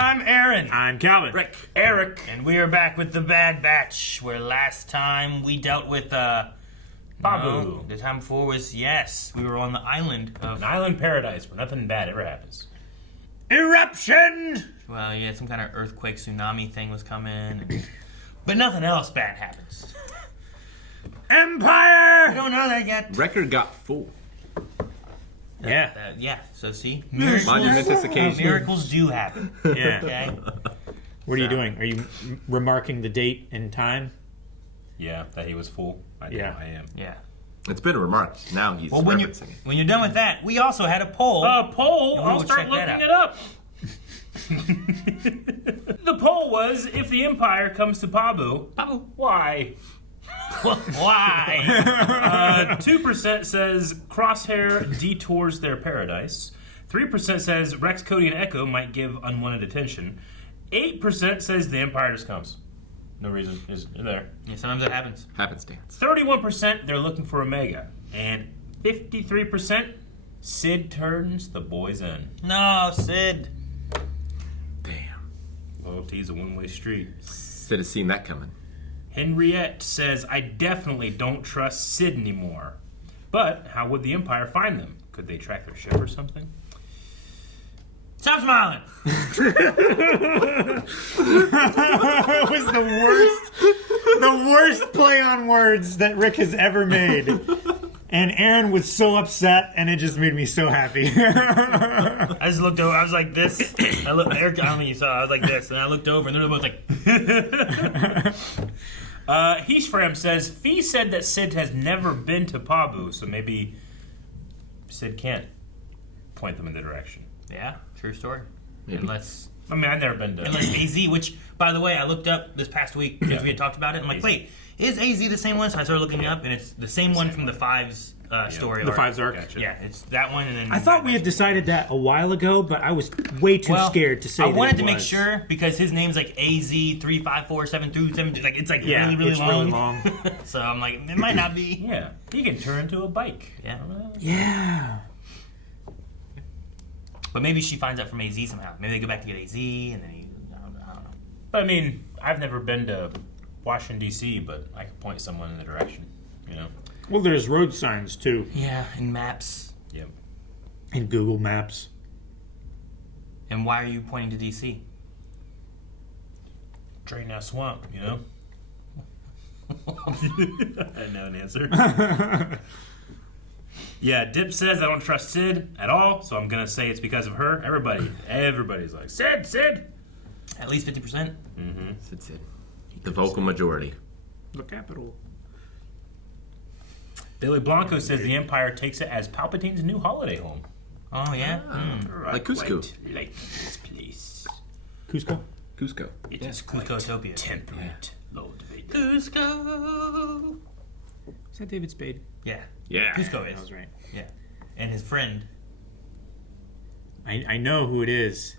I'm Aaron. I'm Calvin. Rick. Eric. And we are back with the Bad Batch, where last time we dealt with, Babu. No, the time before was, we were on the island of... An island paradise where nothing bad ever happens. Eruption! Well, yeah, some kind of earthquake, tsunami thing was coming. But nothing else bad happens. Empire! We don't know that yet. Record got full. Yeah. So see? Monumentous occasion. Miracles do happen. Yeah. Okay? What are you doing? Are you remarking the date and time? Yeah, that he was full. I am. Yeah. It's been remarked. Now he's Well, when you're done with that, we also had a poll. Poll? And we I'll will start check that looking it up. The poll was, if the Empire comes to Pabu, why? Why? 2% says Crosshair detours their paradise. 3% says Rex, Cody, and Echo might give unwanted attention. 8% says the Empire just comes. No reason. Just there. Yeah, sometimes it happens. Happenstance. 31% they're looking for Omega. And 53% Sid turns the boys in. No, Sid. Damn. Loyalty's a one-way street. Should have seen that coming. Henriette says, I definitely don't trust Sid anymore. But how would the Empire find them? Could they track their ship or something? Stop smiling. That was the worst play on words that Rick has ever made. And Aaron was so upset, and it just made me so happy. I just looked over. I was like this. Eric, I don't think you saw. I was like this, and I looked over, and they were both like. Heeshfram says, Fee said that Sid has never been to Pabu, so maybe Sid can't point them in the direction. Yeah, true story. Maybe. Unless I've never been to... Unless AZ, which, by the way, I looked up this past week because we had talked about it. I'm like, wait, is AZ the same one? So I started looking up, and it's the same one from the Fives story. The Fives arc? Gotcha. Yeah, it's that one, and then... I thought we had decided that a while ago, but I was way too scared to say I wanted to make was. sure, because his name's like AZ354727, like it's like really, really it's long. really long. So I'm like, it might not be. Yeah, he can turn into a bike. Yeah. Yeah. But maybe she finds out from AZ somehow. Maybe they go back to get AZ, and then I don't know. But I mean, I've never been to Washington, D.C., but I could point someone in the direction, you know? Well, there's road signs, too. Yeah, and maps. Yep. And Google Maps. And why are you pointing to DC? Drain that swamp, you know? I didn't know an answer. Yeah, Dip says I don't trust Sid at all, so I'm going to say it's because of her. Everybody's like, Sid! At least 50%? Mm-hmm. Sid. The vocal majority. The capital. Billy Blanco says the Empire takes it as Palpatine's new holiday home. Oh, yeah? Like Cusco. Quite like this place. Cusco? Cusco. It is quite Cusco-topia. temperate, Lord Vader. Cusco! Is that David Spade? Yeah. Yeah. Cusco is. That was right. Yeah. And his friend. I know who it is.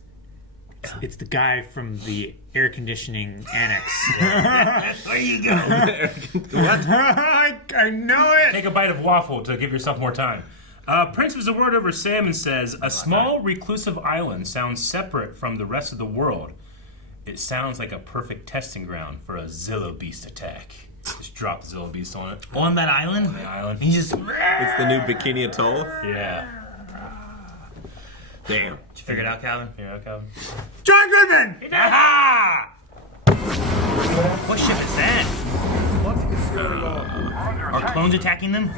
It's the guy from the air conditioning annex. There you go. I know it! Take a bite of waffle to give yourself more time. Prince was a word over salmon says, a small reclusive island sounds separate from the rest of the world. It sounds like a perfect testing ground for a Zillo Beast attack. Just drop the Zillo Beast on it. On that island? On the island. He just... It's the new Bikini Atoll. Yeah. Damn. Did you figure it out, Calvin? Yeah, okay. John Goodman! Aha! What ship is that? Are clones attacking them?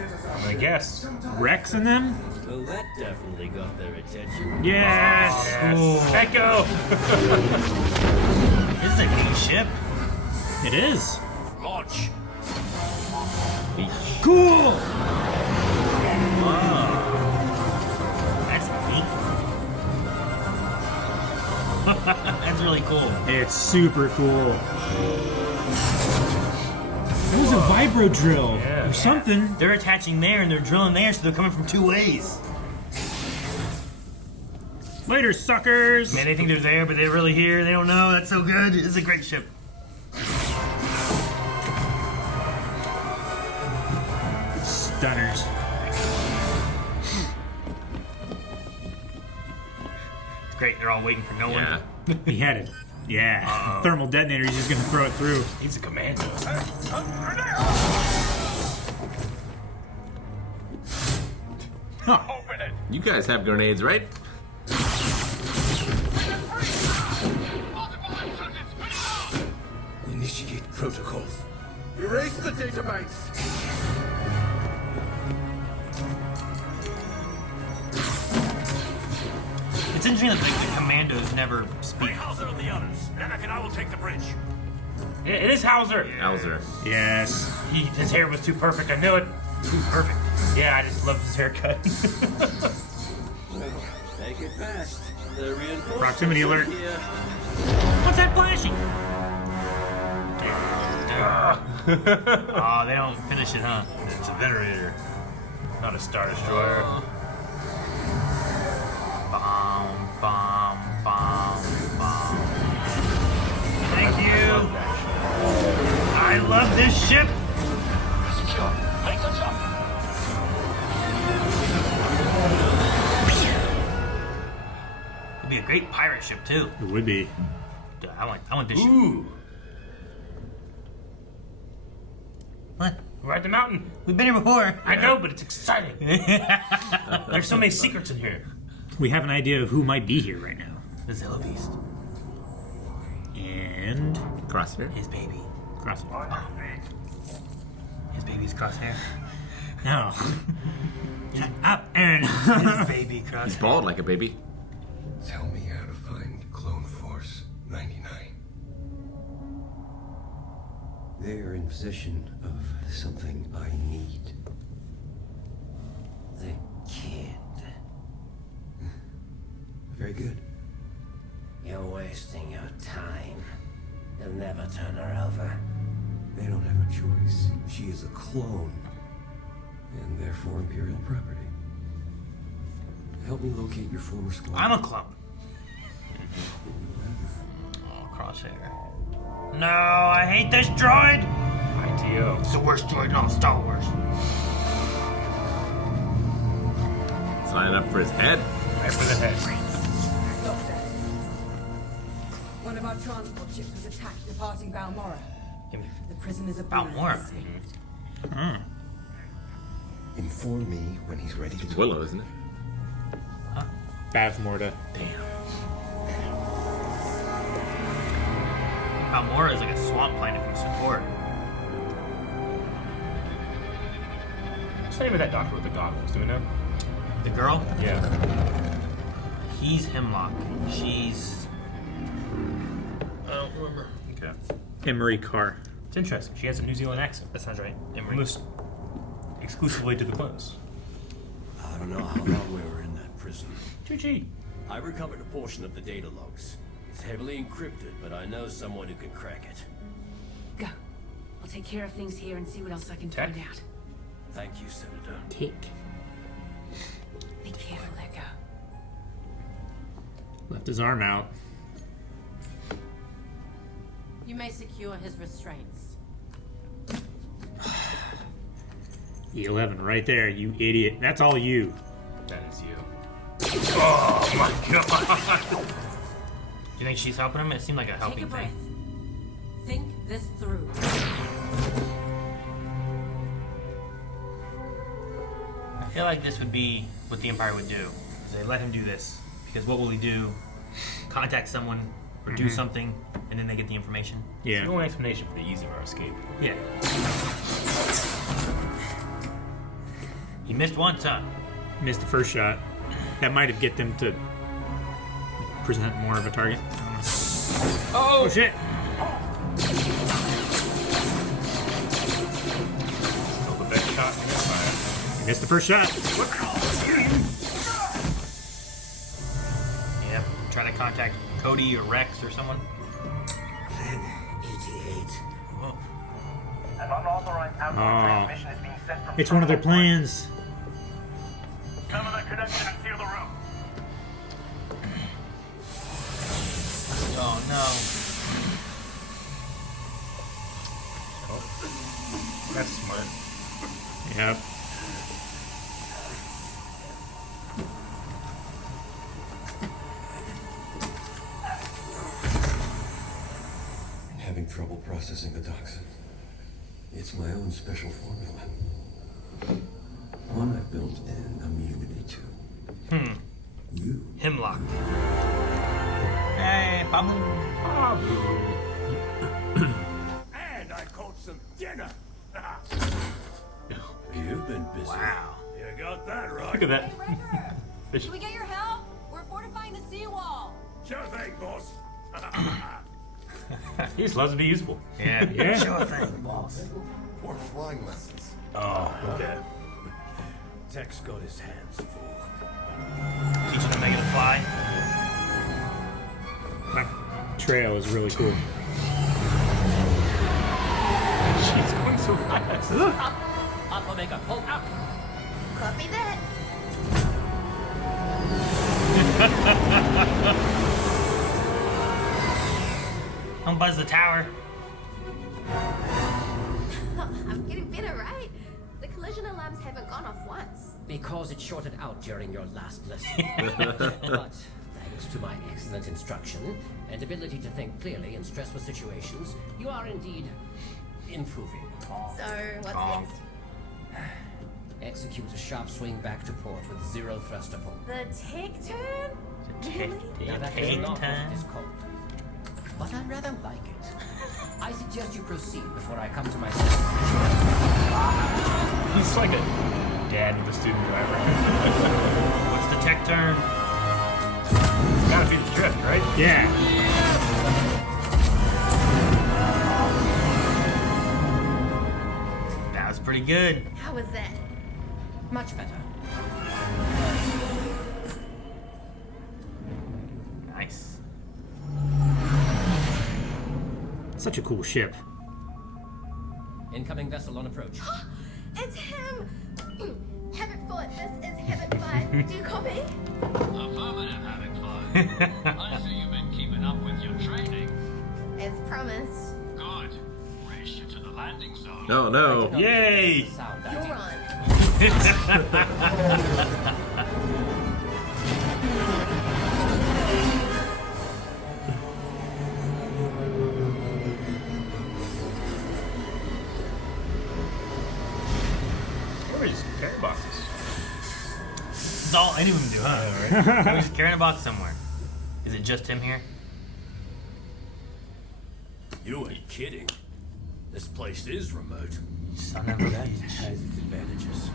I guess. Rex and them? Well, that definitely got their attention. Yes! Echo! This is a neat ship. It is. Launch. Cool! That's neat. That's really cool. It's super cool. That was a vibro drill or something. They're attaching there and they're drilling there, so they're coming from two ways. Later, suckers! Man, they think they're there, but they're really here. They don't know. That's so good. It's a great ship. Stunners. Great, they're all waiting for no Yeah. one. He had it. Yeah. Thermal detonator. He's just gonna throw it through. He's a commando. Huh. You guys have grenades, right? Initiate protocols. Erase the database. It's interesting that like, the commandos never speak. Hauser and the others. Anakin, I will take the bridge. It is Hauser. Hauser. Yes. His hair was too perfect. I knew it. Too perfect. Yeah, I just love his haircut. Take it fast. The reinforcements Proximity are alert. here. What's that flashing? Oh, they don't finish it, huh? It's a venerator, not a Star Destroyer. Bomb, bomb, bomb, bomb. Thank you. I love this ship. It'd be a great pirate ship too. It would be. Dude, I want this ship. Ooh, What? we're at the mountain. We've been here before. I know, but it's exciting. There's so many secrets in here. We have an idea of who might be here right now. The Zillow Beast. And Crosshair. His baby. Crosshair. His baby's crosshair. No. Shut up, Aaron. His baby crosshair. Bald like a baby. Tell me how to find Clone Force 99. They are in possession of something I need. The kid. Very good. You're wasting your time. You'll never turn her over. They don't have a choice. She is a clone. And therefore Imperial property. Help me locate your former squad. I'm a clone. Oh, crosshair. No, I hate this droid. ITO. It's the worst droid in all Star Wars. Sign up for his head. Right for the head. Doctor, one of our transport ships was attacked departing Balmora. The prisoners are Balmora. Inform me when he's ready to It's talk. Willow, isn't it? Bavmorda. Balmora is like a swamp planet from Support. What's the name of that doctor with the goggles? Do we know? The girl, Yeah. he's Hemlock. She's... I don't remember. Okay. Emerie Karr. It's interesting. She has a New Zealand accent. That sounds right. Emerie. Almost exclusively to the clones. I don't know how long we were in that prison. GG. I recovered a portion of the data logs. It's heavily encrypted, but I know someone who can crack it. Go. I'll take care of things here and see what else I can Tech. find out. Thank you, Senator. Tick. Be careful, Echo. Left his arm out. You may secure his restraints. E11 right there, you idiot. That's all you. That is you. Oh my god. Do you think she's helping him? It seemed like a Take helping a breath. thing. Think this through. I feel like this would be what the Empire would do. They let him do this. Because what will he do? Contact someone or do something, and then they get the information? The Yeah. only explanation for the ease of our escape. Yeah. He missed once, huh? Missed the first shot. That might have get them to present more of a target. Oh shit! Still the best shot in this fire. He missed the first shot. Yeah. Trying to contact Cody or Rex or someone. Plan 88. Whoa. An unauthorized outgoing Oh. transmission is being sent from It's one of their plans. Cover the connection and seal the room. Oh no. That's smart. Yep. having trouble processing the toxin. It's my own special formula. One I've built in immunity to. You. Hemlock. Hey, Babu. And I caught some dinner. You've been busy. Wow. You got that right. Look at that. River! Can we get your help? We're fortifying the seawall. Sure thing, boss. He just loves to be useful. Yeah. Yeah. Sure thing, boss. Or flying lessons. Oh, okay. Tech's got his hands full. Teaching him Mega to fly. That trail is really cool. She's going so fast. Up, Omega, pull up. Copy that. Don't buzz the tower. I'm getting better, right? The collision alarms haven't gone off once. Because it shorted out during your last lesson. But thanks to my excellent instruction and ability to think clearly in stressful situations, you are indeed improving. So, what's next? Execute a sharp swing back to port with 0 thruster pull. The take turn? Really? Now that is not what it is called. But I rather like it. I suggest you proceed before I come to myself. He's like a dad with a student driver. What's the tech term? It's gotta be the drift, right? Yeah. That was pretty good. How was that? Much better. Nice. Such a cool ship. Incoming vessel on approach. It's him! Havoc 4, this is Havoc 5. Do you copy? Affirmative, Havoc 5. I see you've been keeping up with your training. As promised. Good. Race you to the landing zone. No, no. Yay! Sound You're idea. on. Where is carry boxes? That's all any of them do, huh? Right? He's carrying a box somewhere. Is it just him here? You ain't kidding. This place is remote. Son of a That bitch. has its advantages.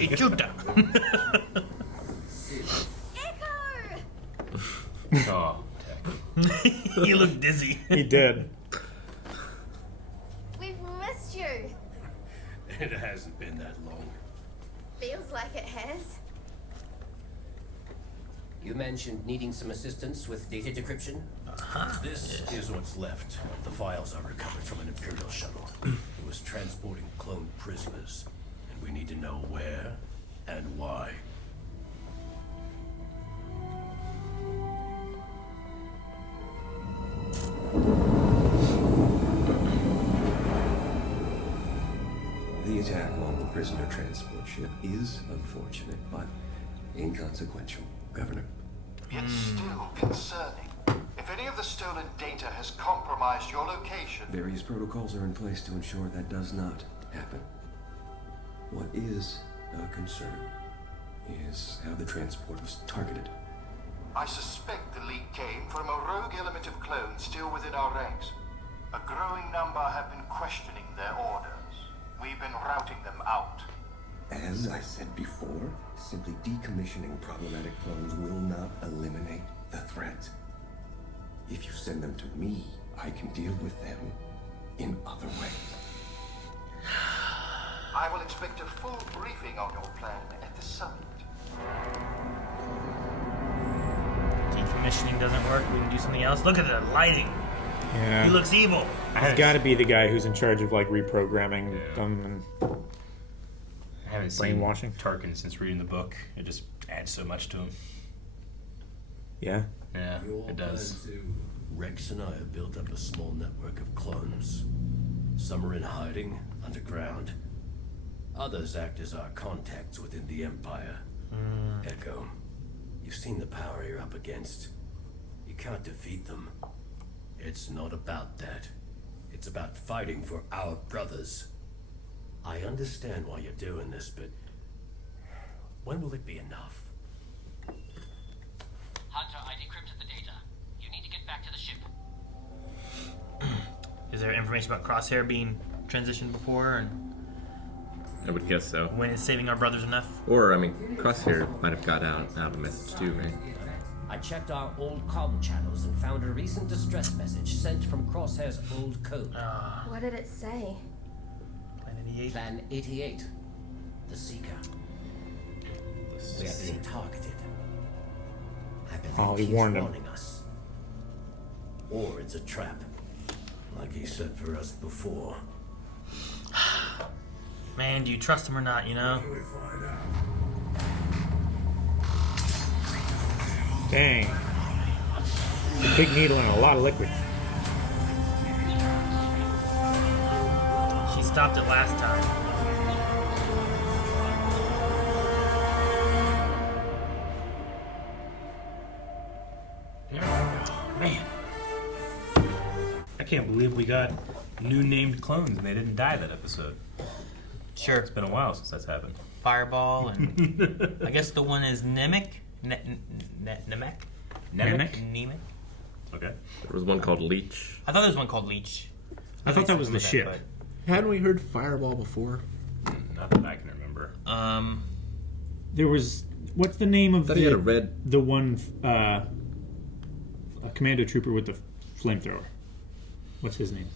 Ichuta. Echo! Oh, He looked dizzy. He did. We've missed you. It hasn't been that long. Feels like it has. You mentioned needing some assistance with data decryption? This is what's left of the files I recovered from an Imperial shuttle. It was transporting clone prisoners, and we need to know where and why. The attack on the prisoner transport ship is unfortunate, but inconsequential, Governor. It's still concerning. If any of the stolen data has compromised your location, Various protocols are in place to ensure that does not happen. What is a concern is how the transport was targeted. I suspect the leak came from a rogue element of clones still within our ranks. A growing number have been questioning their orders. We've been routing them out. As I said before, simply decommissioning problematic clones will not eliminate the threat. If you send them to me, I can deal with them in other ways. I will expect a full briefing on your plan at the summit. Decommissioning doesn't work. We can do something else. Look at the lighting. Yeah. He looks evil. He's got to be the guy who's in charge of like reprogramming them and I haven't seen brainwashing. Tarkin since reading the book. It just adds so much to him. Yeah. Yeah, it does. Rex and I have built up a small network of clones. Some are in hiding, underground. Others act as our contacts within the Empire. Echo, you've seen the power you're up against. You can't defeat them. It's not about that. It's about fighting for our brothers. I understand why you're doing this, but when will it be enough? Hunter, I decrypted the data. You need to get back to the ship. Is there information about Crosshair being transitioned before, and I would guess so. when it's saving our brothers enough? Or, I mean, Crosshair might have got out a message too, right? I checked our old comm channels and found a recent distress message sent from Crosshair's old code. What did it say? Plan 88. Plan 88. The Seeker. We are being targeted. I believe Oh, he he's warned him. warning us. Or it's a trap. Like he said for us before. Man, do you trust him or not, you know? Dang. A big needle and a lot of liquid. She stopped it last time. Oh, man. I can't believe we got new named clones and they didn't die that episode. Sure. It's been a while since that's happened. Fireball, and I guess the one is Nemec? Nemec? Nemec? Okay. There was one called Leech. I thought there was one called Leech. I thought that was the ship. Hadn't we heard Fireball before? Not that I can remember. There was... What's the name of Thought he had a red... the one a commando trooper with the flamethrower? What's his name?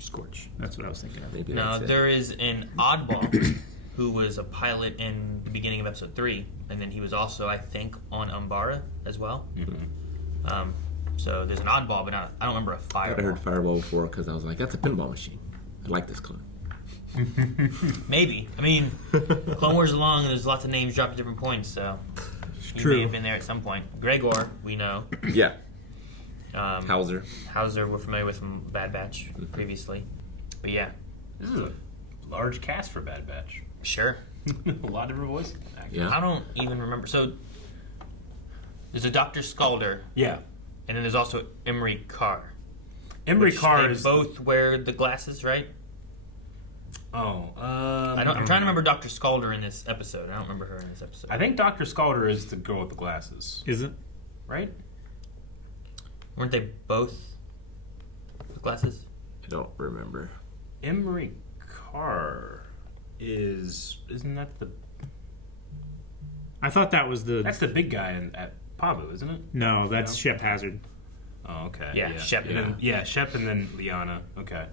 Scorch. That's what I was thinking of. Maybe No, that's it. there is an oddball who was a pilot in the beginning of episode 3, and then he was also, I think, on Umbara as well. Mm-hmm. So there's an oddball, but I don't remember a I fireball. heard Fireball before because I was like, that's a pinball machine. I like this clone. Maybe. I mean, Clone Wars is long, and there's lots of names dropped at different points, so he true. may have been there at some point. Gregor, we know. Yeah. Hauser. Hauser, we're familiar with from Bad Batch previously. But yeah. This is a large cast for Bad Batch. Sure. A lot of different voices. Yeah. I don't even remember. So there's a Dr. Scalder, Yeah. and then there's also Emerie Karr. Emerie Which Karr they is... both wear the glasses, right? Oh. I'm trying to remember Dr. Scalder in this episode. I don't remember her in this episode. I think Dr. Scalder is the girl with the glasses. Is it? Right? Weren't they both with glasses? I don't remember. Emerie Karr isn't that the... I thought that was the... That's the big guy at Pabu, isn't it? No, that's Shep Hazard. Oh, okay. Yeah, Shep. And then, yeah, Shep and then Liana. Okay.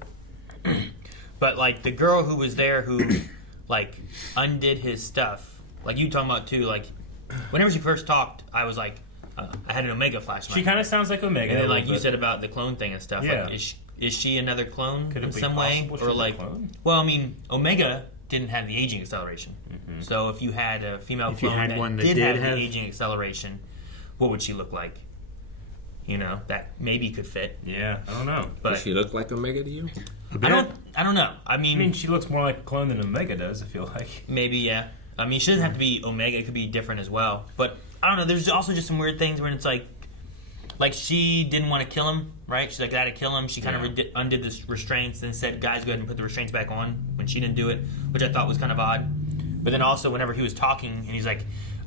But like the girl who was there who like undid his stuff, like you talking about too, like whenever she first talked, I was like, I had an Omega flash. She kind of sounds like Omega. And then, like you but- said about the clone thing and stuff, Yeah. like, is she another clone Could it in be some way, possible or she's a like? clone? Well, I mean, Omega didn't have the aging acceleration, so if you had a female If you clone had that, one that did did have have- the aging acceleration, what would she look like? You know, that maybe could fit. Yeah, I don't know. But Does she look like Omega to you? I don't know. I I mean, mean, she looks more like a clone than Omega does, I feel like. maybe, yeah. I mean, she doesn't have to be Omega. It could be different as well. But I don't know. There's also just some weird things where it's like she didn't want to kill him, right? She's like, I got to kill him. She kind of undid the restraints and said, guys, go ahead and put the restraints back on when she didn't do it, which I thought was kind of odd. But then also whenever he was talking and he's like,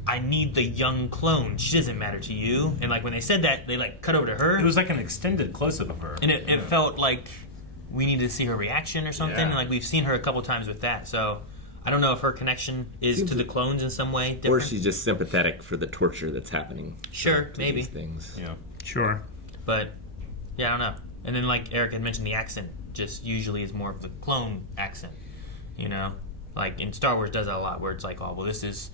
I need the young clone. She doesn't matter to you. And like when they said that, they like cut over to her. It was like an extended close-up of her. And it felt like we needed to see her reaction or something. Yeah. And like we've seen her a couple times with that. So I don't know if her connection is to the clones in some way different. Or she's just sympathetic for the torture that's happening. Sure, to maybe. These things. Yeah. Sure. But yeah, I don't know. And then like Eric had mentioned, the accent just usually is more of the clone accent. You know, like in Star Wars does that a lot, where it's like, oh well, this is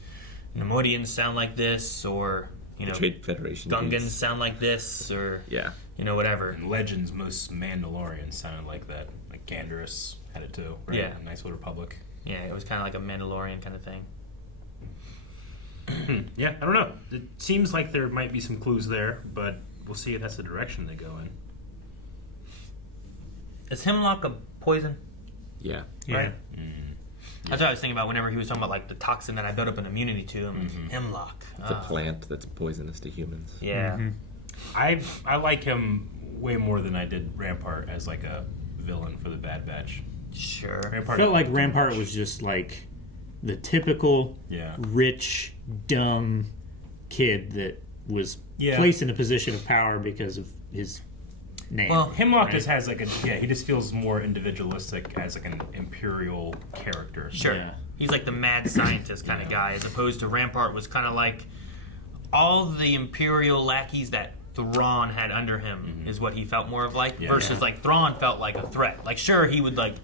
Nemoidians sound like this, or you know, Trade Federation. Gungans dudes. sound like this, or Yeah. you know, whatever. In Legends, most Mandalorians sounded like that. Like Ganderus had it too. Right? Yeah. Nice Old Republic. Yeah, it was kind of like a Mandalorian kind of thing. Yeah, I don't know. It seems like there might be some clues there, but we'll see if that's the direction they go in. Is Hemlock a poison? Yeah. Yeah. Right. That's what I was thinking about whenever he was talking about like the toxin that I built up an immunity to. Hemlock. It's a plant that's poisonous to humans. Yeah. I like him way more than I did Rampart as like a villain for the Bad Batch. Sure. I felt like Rampart was just like the typical rich, dumb kid that was placed in a position of power because of his name. Well, Hemlock just has like he just feels more individualistic as like an Imperial character. Sure. Yeah. He's like the mad scientist kind of guy, as opposed to Rampart was kind of like all the Imperial lackeys that Thrawn had under him is what he felt more of like, versus like Thrawn felt like a threat. Like, sure, he would like...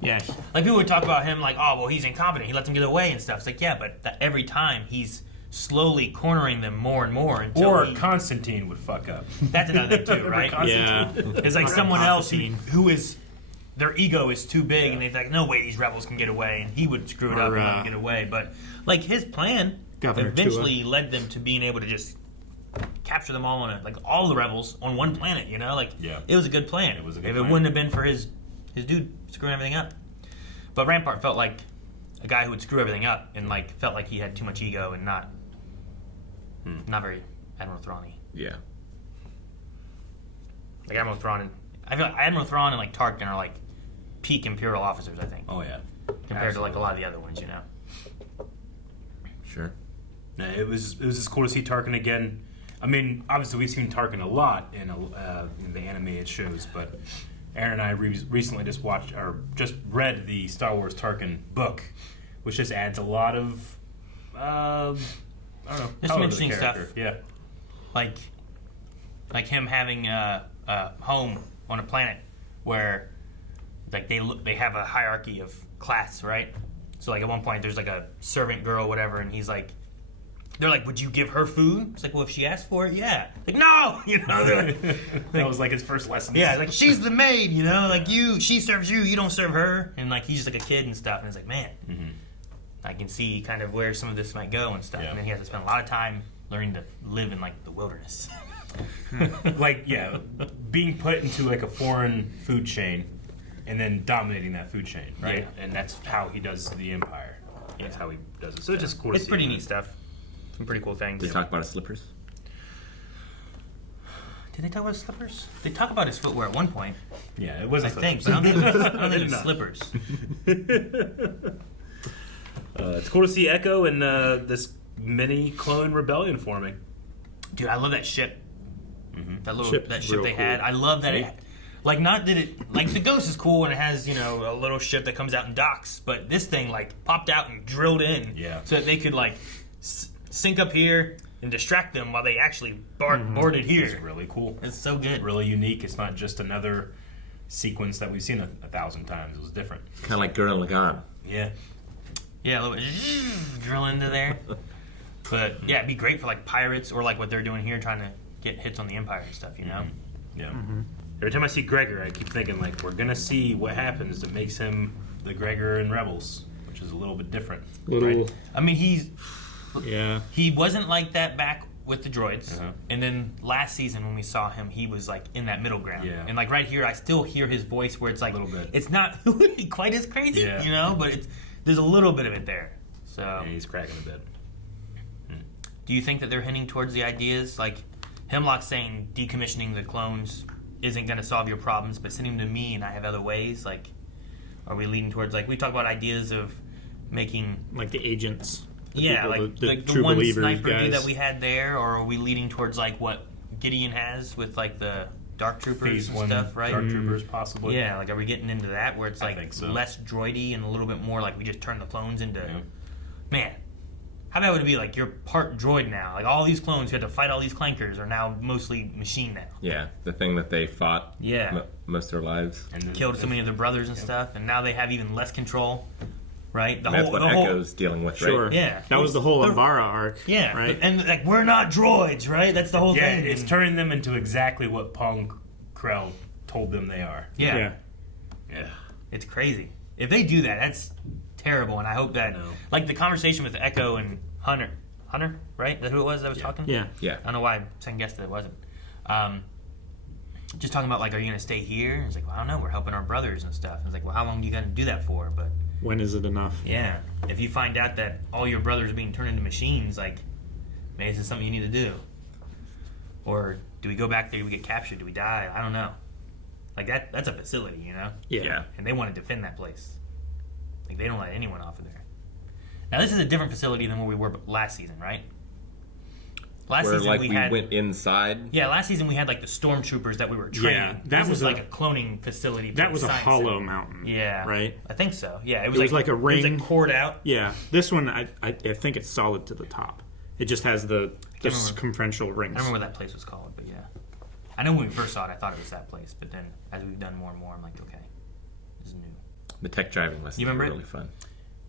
Yeah. Like, people would talk about him like, oh, well, he's incompetent. He lets him get away and stuff. It's like, yeah, but every time he's slowly cornering them more and more until Constantine would fuck up. That's another thing, too, right? Yeah. It's like someone else who is... Their ego is too big, and they're like, no way these rebels can get away, and he would screw it up and let them get away. But, like, his plan eventually led them to being able to just capture them all on all the rebels on one planet, you know? Like, it was a good plan. It wouldn't have been for his dude screwing everything up. But Rampart felt like a guy who would screw everything up and, like, felt like he had too much ego and not very Admiral Thrawn-y. Yeah. Like, Admiral Thrawn I feel like Admiral Thrawn and, like, Tarkin are, like, peak Imperial officers, I think. Oh, yeah. Compared to, like, a lot of the other ones, you know? Sure. Yeah, it was just cool to see Tarkin again. I mean, obviously we've seen Tarkin a lot in the animated shows, but Aaron and I recently just read the Star Wars Tarkin book, which just adds a lot of I don't know, there's some interesting stuff. Yeah, like him having a home on a planet where like they have a hierarchy of class, right? So like at one point there's like a servant girl, whatever, and he's like. They're like, would you give her food? It's like, well, if she asked for it, yeah. Like, no! You know, that was like his first lesson. Yeah, like, she's the maid, you know? Like, she serves you, you don't serve her. And, like, he's just like a kid and stuff. And it's like, man, I can see kind of where some of this might go and stuff. Yeah. And then he has to spend a lot of time learning to live in, like, the wilderness. Like, yeah, being put into, like, a foreign food chain and then dominating that food chain, right? Yeah. And that's how he does the Empire. That's how he does it. So it's just cool to see. It's pretty neat stuff. Some pretty cool things. Did they talk about his slippers? Did they talk about his slippers? They talk about his footwear at one point. Yeah, it wasn't slippers. I don't think it's slippers. It's cool to see Echo and this mini clone rebellion forming. Dude, I love that ship. That ship they had. I love that it... Like, not that it... Like, the Ghost is cool and it has, you know, a little ship that comes out and docks. But this thing, like, popped out and drilled in. Yeah. So that they could, like... sink up here and distract them while they actually boarded here. It's really cool. It's so good. Really unique. It's not just another sequence that we've seen a 1,000 times. It was different. Kind of like Gurren Lagann. Yeah. Yeah, a little bit. Drill into there. But, yeah, it'd be great for, like, pirates or, like, what they're doing here, trying to get hits on the Empire and stuff, you know? Yeah. Every time I see Gregor, I keep thinking, like, we're going to see what happens that makes him the Gregor in Rebels, which is a little bit different. Right? I mean, he wasn't like that back with the droids. And then last season when we saw him, he was like in that middle ground. Yeah. And like right here, I still hear his voice where it's like, a little bit. It's not quite as crazy, you know, but there's a little bit of it there. So yeah, he's cracking a bit. Do you think that they're hinting towards the ideas? Like Hemlock saying decommissioning the clones isn't going to solve your problems, but sending them to me and I have other ways? Like, are we leaning towards, like, we talk about ideas of making... Like the agents. Yeah, people, like the one sniper dude that we had there, or are we leading towards like what Gideon has with like the Dark Troopers and stuff, right? Dark Troopers, possibly. Yeah, like are we getting into that where it's like less droidy and a little bit more like we just turn the clones into... Man, how bad would it be like you're part droid now? Like all these clones who had to fight all these clankers are now mostly machine now. Yeah, the thing that they fought most of their lives. And killed so many of their brothers and stuff, and now they have even less control. Right, that's what Echo's dealing with, right? Sure. Yeah, that was the whole Umbara arc. Yeah, right. And like we're not droids, right? That's the whole thing. It's turning them into exactly what Pong Krell told them they are. Yeah. It's crazy. If they do that, that's terrible. And I hope that, like the conversation with Echo and Hunter, right? Is that who it was that was talking? Yeah. I don't know why I second guessed that it wasn't. Just talking about like, are you gonna stay here? And it's like, well, I don't know. We're helping our brothers and stuff. And it's like, well, how long are you gonna do that for? But When is it enough? Yeah. If you find out that all your brothers are being turned into machines, like, maybe this is something you need to do. Or do we go back there, do we get captured, do we die? I don't know. Like, that's a facility, you know? Yeah. And they want to defend that place. Like, they don't let anyone off of there. Now, this is a different facility than where we were last season, right? Last Where, season like, we had, went inside? Yeah, last season we had, like, the stormtroopers that we were training. Yeah, that this was like a cloning facility. That was a science hollow center. mountain. Yeah. Right? I think so. Yeah, It was like a ring. It was like cored out. Yeah. This one, I think it's solid to the top. It just has the circumferential rings. I remember what that place was called, but yeah. I know when we first saw it, I thought it was that place, but then as we've done more and more, I'm like, okay, this is new. The tech driving lessons You remember were it? really fun.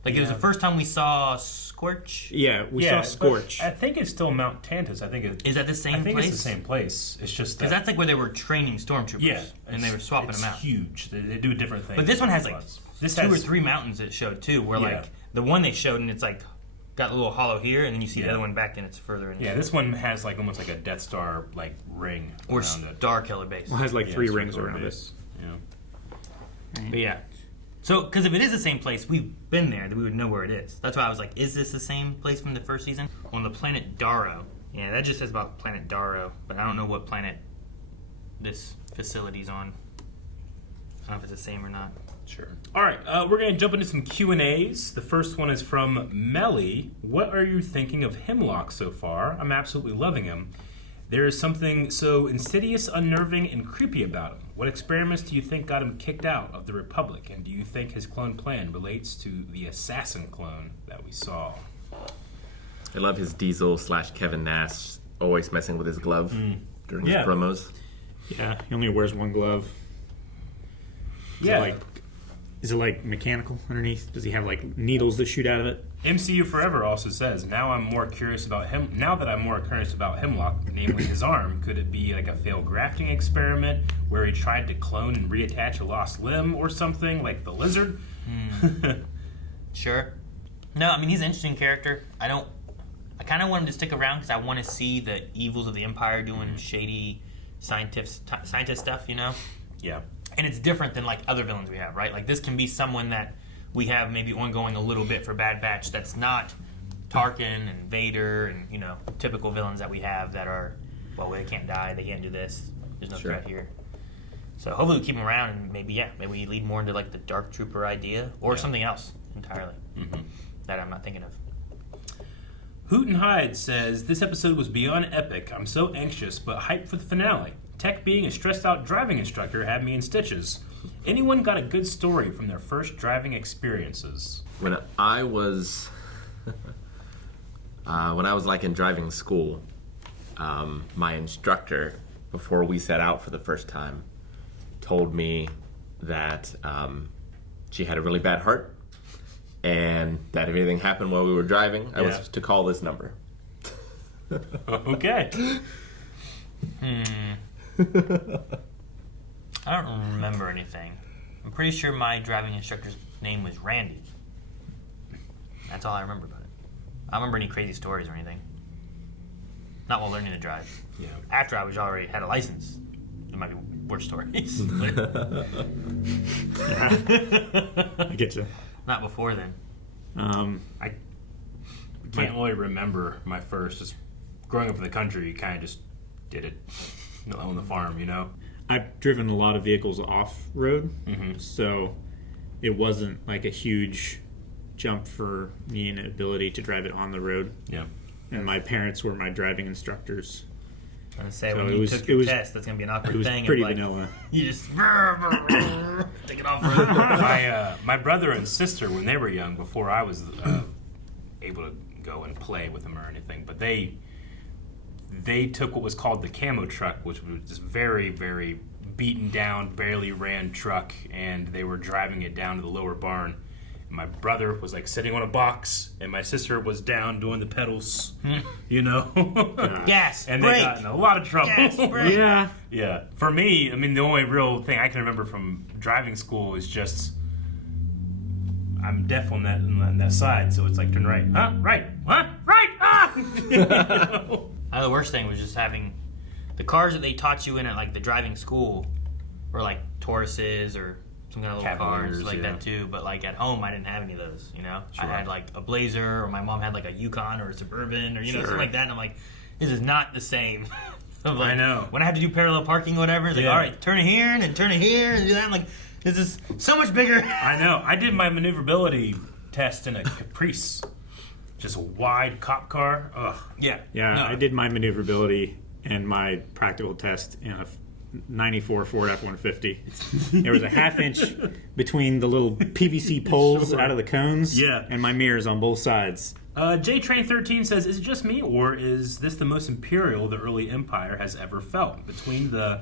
Like, it was the first time we saw Scorch. Yeah, we saw Scorch. I think it's still Mount Tantus. I think Is that the same place? I think it's the same place. It's just because that's like where they were training stormtroopers. Yeah, and they were swapping them out. It's huge. They do different things. But this one has like this two has, or three mountains it showed too. Where Yeah. like the one they showed and it's like got a little hollow here, and then you see the other one back and it's further in. Yeah, this one has like almost like a Death Star like ring or around it. Star Killer base. Well, it has like Yeah, 3 Star rings Killer around base. it. Yeah. But yeah. So, because if it is the same place, we've been there, then we would know where it is. That's why I was like, is this the same place from the first season? On the planet Darrow. Yeah, that just says about planet Darrow, but I don't know what planet this facility's on. I don't know if it's the same or not. Sure. All right, we're going to jump into some Q&As. The first one is from Melly. What are you thinking of Hemlock so far? I'm absolutely loving him. There is something so insidious, unnerving, and creepy about him. What experiments do you think got him kicked out of the Republic? And do you think his clone plan relates to the assassin clone that we saw? I love his Diesel / Kevin Nash always messing with his glove during his promos. Yeah, he only wears one glove. Is it like mechanical underneath? Does he have like needles that shoot out of it? MCU Forever also says, now that I'm more curious about Hemlock, namely his arm, could it be like a failed grafting experiment where he tried to clone and reattach a lost limb or something, like the lizard? Sure. No, I mean, he's an interesting character. I kind of want him to stick around because I want to see the evils of the Empire doing shady scientist stuff, you know? Yeah. And it's different than like other villains we have, right? Like this can be someone that we have maybe ongoing a little bit for Bad Batch that's not Tarkin and Vader and, you know, typical villains that we have that are, well, they can't die, they can't do this, there's no threat here. So hopefully we keep him around and maybe we lead more into like the Dark Trooper idea or something else entirely that I'm not thinking of. Hoot and Hyde says, this episode was beyond epic. I'm so anxious, but hyped for the finale. Tech being a stressed out driving instructor had me in stitches. Anyone got a good story from their first driving experiences? When I was like in driving school, my instructor, before we set out for the first time, told me that she had a really bad heart, and that if anything happened while we were driving, I was to call this number. Okay. I don't remember anything. I'm pretty sure my driving instructor's name was Randy. That's all I remember about it. I don't remember any crazy stories or anything. Not while learning to drive. Yeah. After I was already had a license. There might be worse stories. I get you. Not before then. I can't really remember my first. Just growing up in the country, you kind of just did it on the farm, you know? I've driven a lot of vehicles off-road, so it wasn't like a huge jump for me in the ability to drive it on the road. Yeah. And my parents were my driving instructors. I was going to say, So when you took your test, that's going to be an awkward thing. It was pretty like, vanilla. You just take it off road. My brother and sister, when they were young, before I was able to go and play with them or anything, but they took what was called the camo truck, which was this very, very beaten down, barely ran truck, and they were driving it down to the lower barn. And my brother was like sitting on a box, and my sister was down doing the pedals, you know? Gas, and brake. they got in a lot of trouble. Gas, brake. Yeah. Yeah. For me, I mean, the only real thing I can remember from driving school is just I'm deaf on that side, so it's like turn right, huh? Right, what? Right, ah! You know? The worst thing was just having the cars that they taught you in at like the driving school were like Tauruses or some kind of little cars Cavaliers, like yeah. that too. But like at home, I didn't have any of those. You know, Sure. I had like a Blazer, or my mom had like a Yukon or a Suburban, or Sure. something like that. And I'm like, this is not the same. Of like, I know. When I have to do parallel parking or whatever, it's like, Yeah. all right, turn it here and then turn it here and do that. I'm like, this is so much bigger. I know. I did my maneuverability test in a Caprice. Just a wide cop car. Ugh. Yeah. Yeah, No. I did my maneuverability and my practical test in a 94 Ford F-150. There was a half-inch between the little PVC poles out of the cones Yeah. and my mirrors on both sides. JTrain13 says, is it just me, or is this the most Imperial the early Empire has ever felt? Between the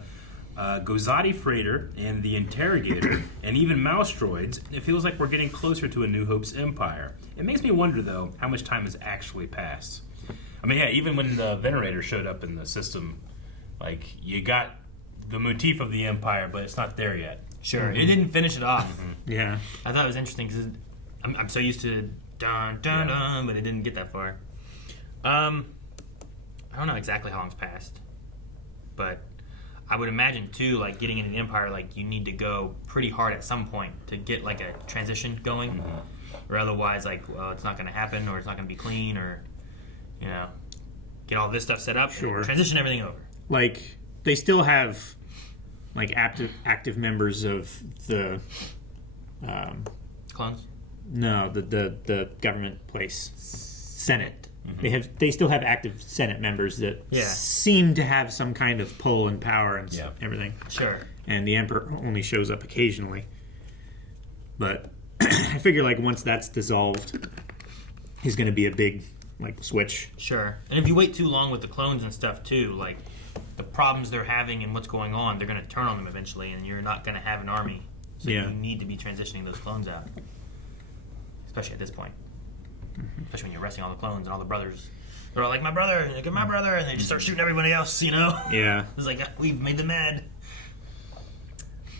Gozati freighter and the Interrogator, and even mouse droids, it feels like we're getting closer to A New Hope's Empire. It makes me wonder, though, how much time has actually passed. I mean, yeah, even when the Venerator showed up in the system, like, you got the motif of the Empire, but it's not there yet. Sure. It didn't finish it off. Yeah. I thought it was interesting because I'm so used to dun dun dun, but it didn't get that far. I don't know exactly how long's passed, but I would imagine too, like getting into the Empire, like you need to go pretty hard at some point to get like a transition going, or otherwise, like, well, it's not going to happen, or it's not going to be clean, or you know, get all this stuff set up, Sure. and transition everything over. Like, they still have, like, active members of the, Clones. no, the government place, Senate. They still have active Senate members that Yeah. seem to have some kind of pull and power and Yeah. everything. Sure. And the Emperor only shows up occasionally. But I figure, like, once that's dissolved, he's going to be a big, like, switch. Sure. And if you wait too long with the clones and stuff too, like the problems they're having and what's going on, they're going to turn on them eventually, and you're not going to have an army. So Yeah. you need to be transitioning those clones out, especially at this point. Especially when you're arresting all the clones and all the brothers. They're all like, my brother, look at my brother, and they just start shooting everybody else, you know? Yeah. It's like, we've made them mad.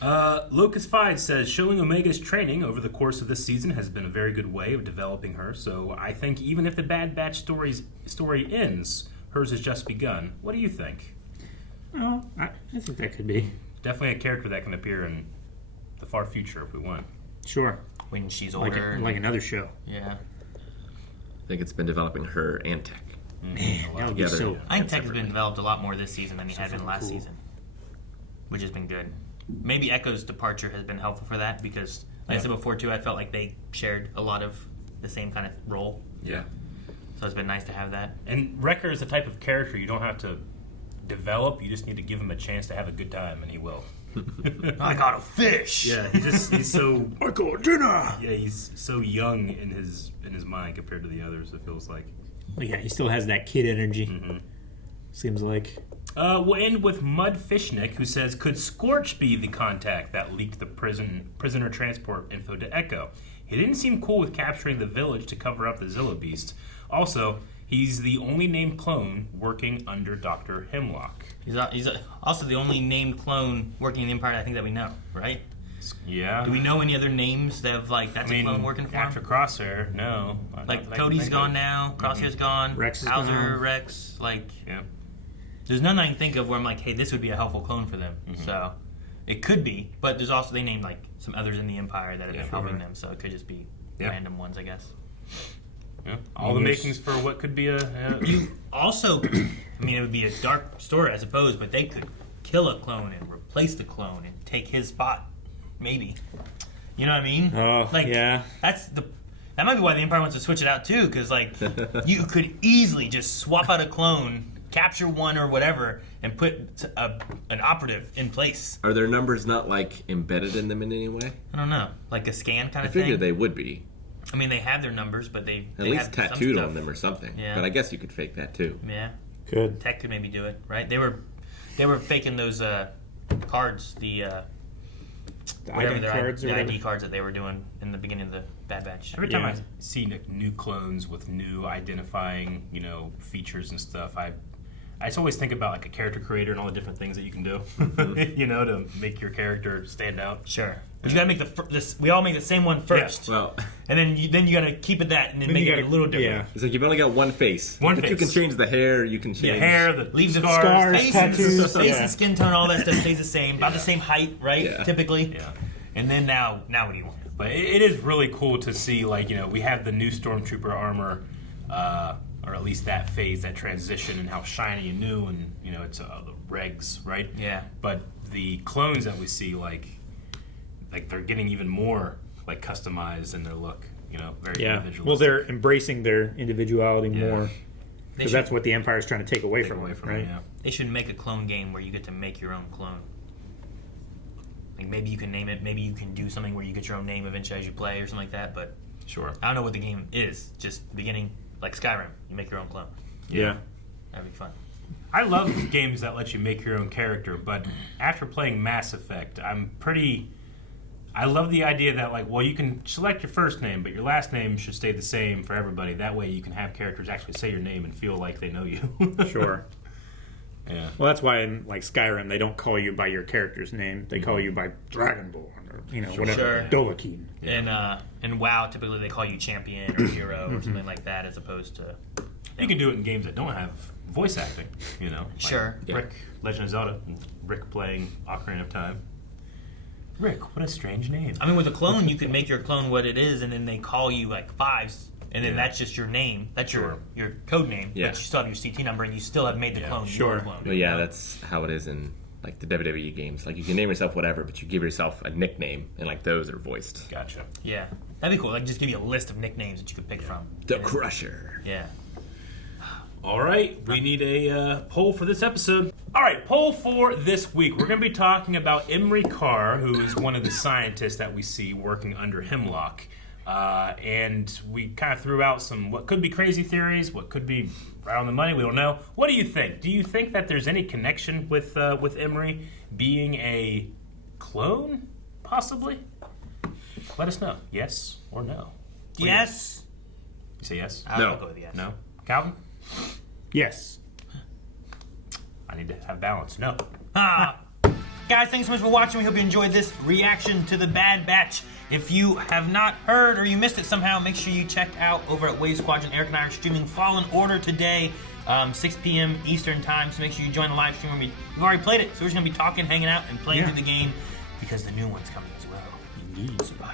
Locust Five says, showing Omega's training over the course of this season has been a very good way of developing her, so I think even if the Bad Batch story ends, hers has just begun. What do you think? Oh, I think that could be. Definitely a character that can appear in the far future if we want. Sure. When she's Like, older. like another show. Yeah. I think it's been developing her and Tech. Man, that would be Yeah, so... I think Tech has been developed a lot more this season than he had been last cool. season, which has been good. Maybe Echo's departure has been helpful for that because, like I said before too, I felt like they shared a lot of the same kind of role. Yeah. So it's been nice to have that. And Wrecker is the type of character you don't have to develop, you just need to give him a chance to have a good time, and he will. I got a fish. Yeah, he's so I got dinner! yeah, he's so young in his mind compared to the others, it feels like. Well, yeah, he still has that kid energy. Seems like. We'll end with Mud Fishnick, who says, could Scorch be the contact that leaked the prisoner transport info to Echo? He didn't seem cool with capturing the village to cover up the Zilla Beast. Also, he's the only named clone working under Dr. Hemlock. He's also the only named clone working in the Empire I think that we know, right? Yeah. Do we know any other names that have like that's a clone working for after him? Crosshair, no. Like Cody's gone now, Crosshair's gone, Rex is Hauser, gone. Rex, like Yeah. there's none I can think of where I'm like, hey, this would be a helpful clone for them. So it could be, but there's also they named like some others in the Empire that have been helping them, so it could just be random ones, I guess. Yeah. All the makings for what could be a You also, I mean, it would be a dark story, I suppose, but they could kill a clone and replace the clone and take his spot, maybe. You know what I mean? Oh, like, yeah. That might be why the Empire wants to switch it out too, because like you could easily just swap out a clone, capture one or whatever, and put an operative in place. Are their numbers not like embedded in them in any way? I don't know, like a scan kind I of thing. figured they would be. I mean, they have their numbers, but they At they least have some tattooed stuff. on them or something. Yeah. But I guess you could fake that too. Yeah. Good. Tech could maybe do it, right? They were faking those cards, the whatever ID their cards or the whatever. ID cards that they were doing in the beginning of the Bad Batch. Every time Yeah. I see new clones with new identifying, features and stuff, I just always think about like a character creator and all the different things that you can do, to make your character stand out. Sure, but you gotta make we all make the same one first, Well, and then you gotta keep it that, and then make it a little different. Yeah. it's like you've only got one face. One If you face. can change the hair, you can change The hair, the Leave the scars. face, tattoos, face yeah. and skin tone, all that stuff stays the same, about the same height, right? Yeah. Typically, Yeah. And then now what do you want? But it is really cool to see, like, we have the new Stormtrooper armor, or at least that phase, that transition, and how shiny and new, and, it's the regs, right? Yeah. But the clones that we see, like they're getting even more, like, customized in their look, very individualistic. Well, they're embracing their individuality more. Because should- that's what the Empire's trying to take away from them, right? Yeah. They should make a clone game where you get to make your own clone. Like maybe you can name it. Maybe you can do something where you get your own name eventually as you play or something like that. But Sure. I don't know what the game is. Just the beginning, like Skyrim, you make your own clone. Yeah. That'd be fun. I love games that let you make your own character, but after playing Mass Effect, I love the idea that, like, well, you can select your first name, but your last name should stay the same for everybody. That way you can have characters actually say your name and feel like they know you. Sure. Yeah. Well, that's why in, like, Skyrim, they don't call you by your character's name. They call you by Dragonborn or, whatever. Sure. Dolakin. Yeah. And WoW, typically they call you champion or hero or something like that as opposed to... You can do it in games that don't have voice acting, Like Sure. Rick, Legend of Zelda, Rick playing Ocarina of Time. Rick, what a strange name. I mean, with a clone, you could make your clone what it is, and then they call you, like, Fives, and then that's just your name. That's your code name, Yeah. but you still have your CT number, and you still have made the clone your clone. Well, yeah, that's how it is in, like, the WWE games. Like, you can name yourself whatever, but you give yourself a nickname, and, like, those are voiced. Gotcha. Yeah. That'd be cool. Like, just give you a list of nicknames that you could pick from. The Crusher. Yeah. All right, we need a poll for this episode. All right, poll for this week. We're going to be talking about Emerie Karr, who is one of the scientists that we see working under Hemlock. And we kind of threw out some what could be crazy theories, what could be right on the money. We don't know. What do you think? Do you think that there's any connection with Emerie being a clone, possibly? Let us know. Yes or no? Yes. You say yes? I'll go with yes. No? Calvin? Yes. I need to have balance. No. Guys, thanks so much for watching. We hope you enjoyed this reaction to the Bad Batch. If you have not heard or you missed it somehow, make sure you check out over at Wave Squadron. Eric and I are streaming Fallen Order today, 6 p.m. Eastern time, so make sure you join the live stream. We've already played it, so we're just going to be talking, hanging out, and playing through the game because the new one's coming as well. Indeed. Survivor.